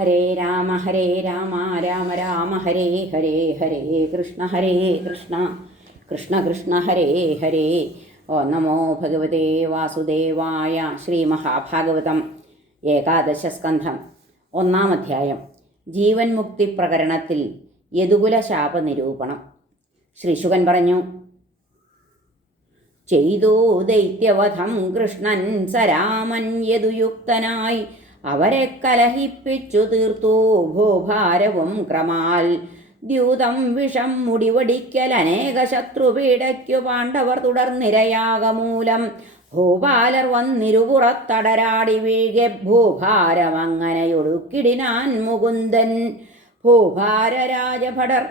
ഹരേ രാമ ഹരേ രാമ രാമ രാമ ഹരേ ഹരേ ഹരേ കൃഷ്ണ ഹരേ കൃഷ്ണ കൃഷ്ണ കൃഷ്ണ ഹരേ ഹരേ. ഓ നമോ ഭഗവതേ വാസുദേവായ ശ്രീ മഹാഭാഗവതം ഏകാദശസ്കന്ധം ഒന്നാം അധ്യായം. ജീവൻ മുക്തി പ്രകരണത്തിൽ യദുകുല ശാപ നിരൂപണം ശ്രീശുകൻ പറഞ്ഞു ചെയ്തു ദൈത്യവധം കൃഷ്ണൻ സരാമൻ യദുയുക്തനായി അവരെ കലഹിപ്പിച്ചു തീർത്തു ഭൂഭാരവും ക്രമാൽ. ദ്യൂതം വിഷം മുടിവടിക്കൽ അനേക ശത്രുപീഡയ്ക്കു പാണ്ഡവർ തുടർന്നിരയാകമൂലം ഭൂപാലർ വന്നിരുപുറത്തടരാടി വീഴെ ഭൂഭാരമങ്ങനെയൊടുക്കിടിനാൻ മുകുന്ദൻ. ഭൂഭാരരാജഭടർ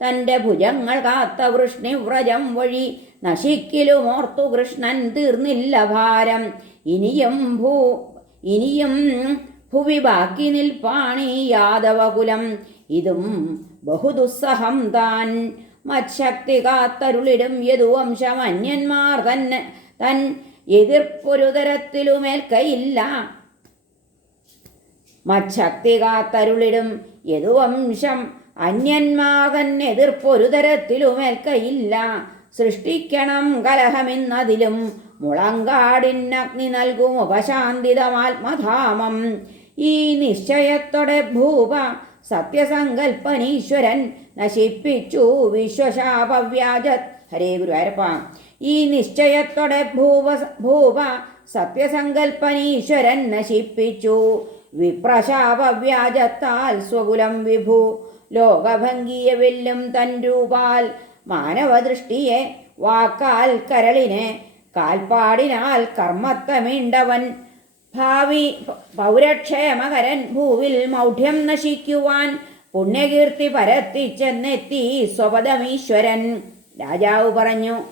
തന്റെ ഭുജങ്ങൾ കാത്ത വൃഷ്ണിവ്രജം വഴി നശിക്കിലുമോർത്തു കൃഷ്ണൻ തീർന്നില്ല ഭാരം. ഇനിയും ഭൂ ഇനിയും ഭുവി ബാക്കി നിൽപ്പാണീ യാദവകുലം. ഇതും ബഹുദുസ്സഹം താൻ. മത്ശക്തി കാത്തരുളിടും യദുവംശമന്യന്മാർ തന്നെ തൻ എതിർപ്പൊരു തരത്തിലുമേൽക്കയില്ല കാത്തരുളിടും യദുവംശം അന്യന്മാകൻ എതിർപ്പൊരു തരത്തിലുമേൽക്കയില്ല സൃഷ്ടിക്കണം കലഹമെന്നതിലും മുളങ്കാടിനഗ്നി നൽകും ഉപശാന്തിതമാത്മധാമം. ഈ നിശ്ചയത്തോടെ ഭൂപ സത്യസങ്കൽപ്പനീശ്വരൻ നശിപ്പിച്ചു വിശ്വശാപവ്യാജ. ഹരേ ഗുരുവായൂരപ്പ. ഈ നിശ്ചയത്തോടെ ഭൂപ ഭൂപ സത്യസങ്കൽപ്പനീശ്വരൻ നശിപ്പിച്ചു വിപ്രശാപവ്യാജത്താൽ സ്വകുലം വിഭു. ലോകഭംഗീയ വെല്ലും തൻ രൂപാൽ മാനവദൃഷ്ടിയെ വാക്കാൽ കരളിനെ കാൽപ്പാടിനാൽ കർമ്മത്തമീണ്ടവൻ. ഭാവി പൗരക്ഷേമകരൻ ഭൂവിൽ മൗഢ്യം നശിക്കുവാൻ പുണ്യകീർത്തി പരത്തിച്ചെന്നെത്തി സ്വപദമീശ്വരൻ. രാജാവ് പറഞ്ഞു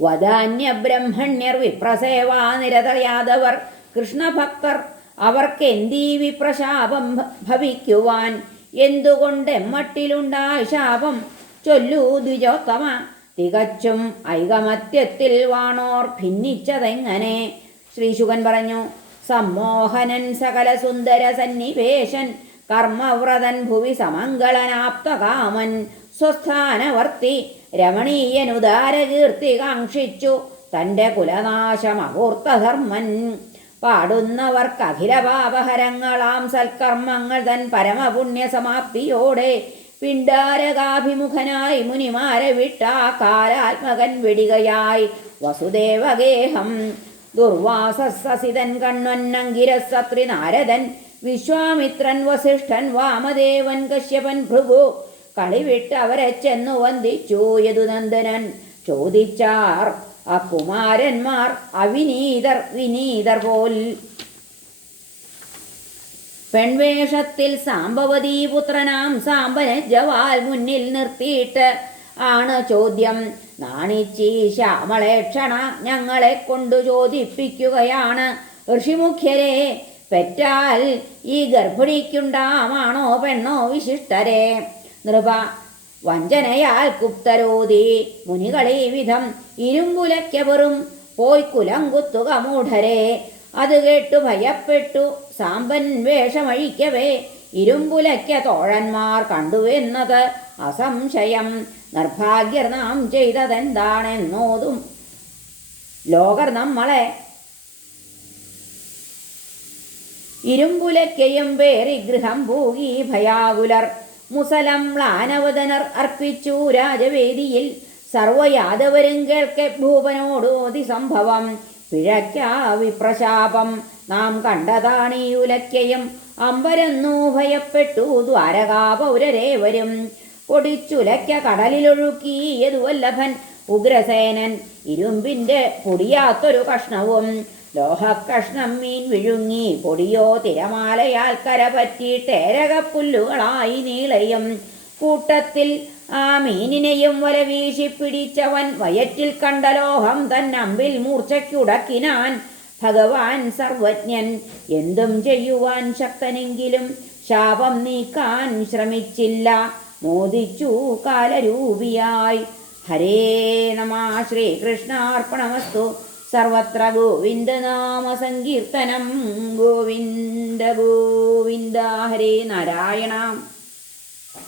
വധാന്യ ബ്രഹ്മണ്യർ വിപ്രസേവാ നിരതയാദവർ. കൃഷ്ണഭക്തർ അവർക്കെന്തീ വിപ്രശാപം ഭവിക്കുവാൻ? എന്തുകൊണ്ട് മട്ടിലുണ്ടായ ശാപം ചൊല്ലൂ ദ്വിജോത്തമ തികച്ചും ഐകമത്യത്തിൽ വാണോർ ഭിന്നിച്ചതെങ്ങനെ? ശ്രീശുകൻ പറഞ്ഞു സമ്മോഹനൻ സകല സുന്ദര സന്നിവേശൻ കർമ്മവ്രതൻ ഭുവി സമംഗളനാപ്തകാമൻ സ്വസ്ഥാനവർത്തി രമണീയനുദാരകീർത്തി കാക്ഷിച്ചു തന്റെ കുലനാശമകൂർത്തധർമ്മൻ പാടുന്നവർക്ക് അഖില പാപഹരങ്ങളാം സൽക്കർമ്മങ്ങൾ തൻ പരമപുണ്യ സമാപ്തിയോടെ പിണ്ടാരകാഭിമുഖനായി മുനിമാരെ വിട്ടാ കാലാത്മകൻ വിടികയായി. വസുദേവഗേഹം. ദുർവാസസിതൻ കണ്വന്നങ്കിരസത്രി നാരദൻ. വിശ്വാമിത്രൻ വസിഷ്ഠൻ വാമദേവൻ കശ്യപൻ ഭൃഗു. കളിവിട്ട് അവരെ ചെന്നു വന്ദിച്ചു യദുനന്ദനൻ ചോദിച്ചാർ അകുമാരന്മാർ കുമാരന്മാർ അവിനീതർ വിനീതർ പോൽ പെൺവേഷത്തിൽ സാമ്പവതീ പുത്രനാം സാമ്പനെ ജവാൽ മുന്നിൽ നിർത്തിയിട്ട് ആണ് ചോദ്യം. നാണിച്ചി ശ്യാമളേക്ഷണ ഞങ്ങളെ കൊണ്ടു ചോദിപ്പിക്കുകയാണ്. ഋഷിമുഖ്യരെ പെറ്റാൽ ഈ ഗർഭിണിക്കുണ്ടാമാണോ പെണ്ണോ വിശിഷ്ടരെ? നൃപ വഞ്ചനയാൽ കുപ്തരോതി മുനികളെ വിധം ഇരുമ്പുലയ്ക്കവറും പോയി കുത്തുക മൂഢരെ. അത് കേട്ടു ഭയപ്പെട്ടു. സാമ്പൻ വേഷമഴിക്കവേ ഇരുമ്പുലയ്ക്ക തോഴന്മാർ കണ്ടുവെന്നത് അസംശയം. നിർഭാഗ്യർ നാം ചെയ്തതെന്താണെന്നോതും ലോകർ നമ്മളെ ഇരുമ്പുലയ്ക്കയും പേറി ഗൃഹം പൂകി ഭയാകുലർ. മുസലം മ്ലാനവദനർ അർപ്പിച്ചു രാജവേദിയിൽ. സർവയാദവരും കേൾക്കെ ഭൂപനോടോതി സംഭവം. പിഴയ്ക്കാ വിപ്രശാപം നാം കണ്ടതാണീ ഉലക്കയും അമ്പരന്നു ഭയപ്പെട്ടു ദ്വാരകാപൗരരേവരും പൊടിച്ചുലയ്ക്ക കടലിലൊഴുക്കി വല്ലഭൻ ഉഗ്രസേനൻ. ഇരുമ്പിന്റെ പൊടിയാത്തൊരു കഷ്ണവും ലോഹക്കഷ്ണം മീൻ വിഴുങ്ങി പൊടിയോ തിരമാലയാൽ കരപറ്റിയിട്ടേരകപ്പുല്ലുകളായി നീളയും. കൂട്ടത്തിൽ ആ മീനിനെയും വല വീശി പിടിച്ചവൻ വയറ്റിൽ കണ്ട ലോഹം തന്നമ്പിൽ മൂർച്ചയ്ക്കുടക്കിനാൻ ഭഗവാൻ സർവജ്ഞൻ എന്തും ചെയ്യുവാൻ ശക്തനെങ്കിലും ശാപം നീക്കാൻ ശ്രമിച്ചില്ല. മോദിച്ചു കാലരൂപിയായി. ഹരേ നമ ശ്രീകൃഷ്ണാർപ്പണമസ്തു. സർവത്ര ഗോവിന്ദനാമ സങ്കീർത്തനം. ഗോവിന്ദ ഗോവിന്ദ. ഹരേ നാരായണ.